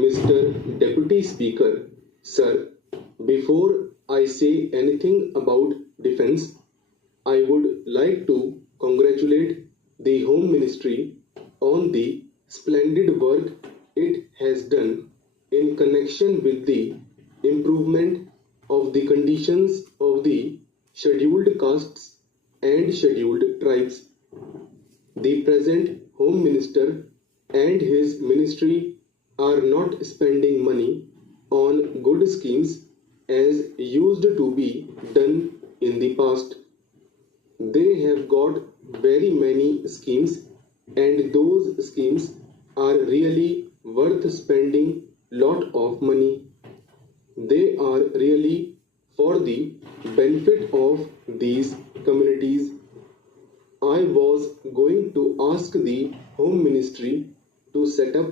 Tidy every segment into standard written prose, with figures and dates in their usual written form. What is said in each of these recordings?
Mr. Deputy Speaker, sir, before I say anything about defense, I would like to congratulate the Home Ministry on the splendid work it has done in connection with the improvement of the conditions of the scheduled castes and scheduled tribes. The present Home Minister and his ministry are not spending money on good schemes as used to be done in the past. They have got very many schemes, and those schemes are really worth spending lot of money. They are really for the benefit of these communities. I was going to ask the Home Ministry to set up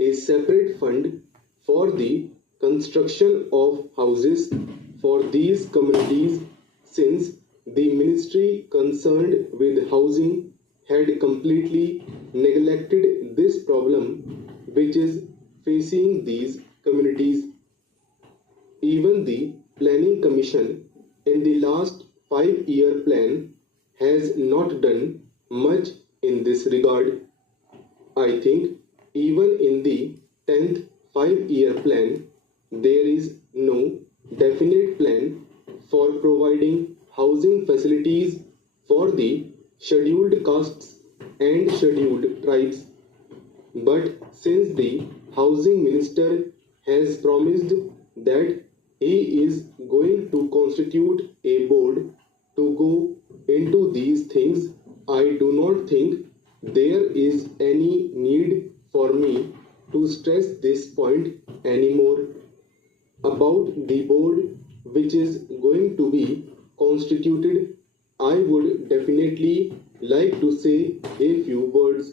a separate fund for the construction of houses for these communities, since the ministry concerned with housing had completely neglected this problem which is facing these communities. Even the Planning Commission in the last 5-year plan has not done much in this regard. I think even in the 10th 5-year plan, there is no definite plan for providing housing facilities for the scheduled castes and scheduled tribes. But since the housing minister has promised that he is going to constitute a board to go into these things, I do not think there is any need for me to stress this point anymore. About the board which is going to be constituted, I would definitely like to say a few words.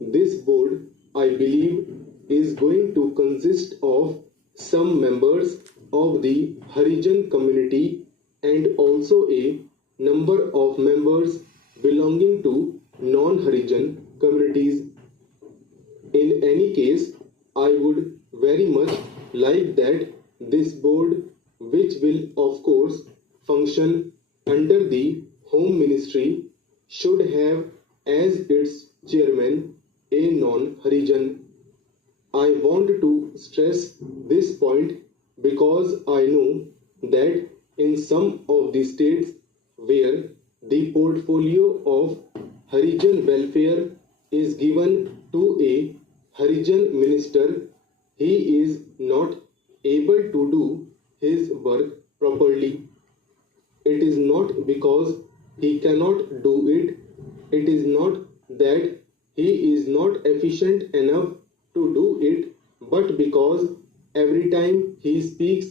This board, I believe, is going to consist of some members of the Harijan community and also a number of members belonging to non-Harijan communities. In any case, I would very much like that this board, which will of course function under the Home Ministry, should have as its chairman a non-Harijan. I want to stress this point because I know that in some of the states where the portfolio of Harijan welfare is given to a Harijan minister, he is not able to do his work properly. It is not because he cannot do it, it is not that he is not efficient enough to do it, but because every time he speaks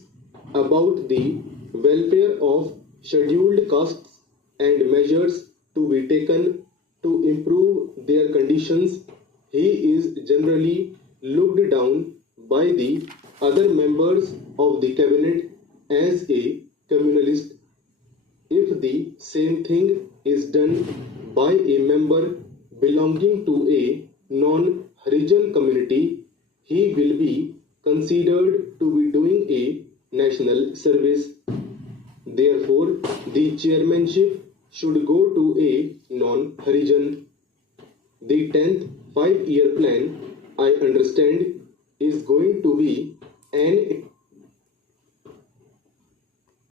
about the welfare of scheduled castes and measures to be taken to improve their conditions, he is generally looked down by the other members of the cabinet as a communalist. If the same thing is done by a member belonging to a non-Harijan community, he will be considered to be doing a national service. Therefore, the chairmanship should go to a non-Harijan. The 10th 5-year plan, I understand, is going to be an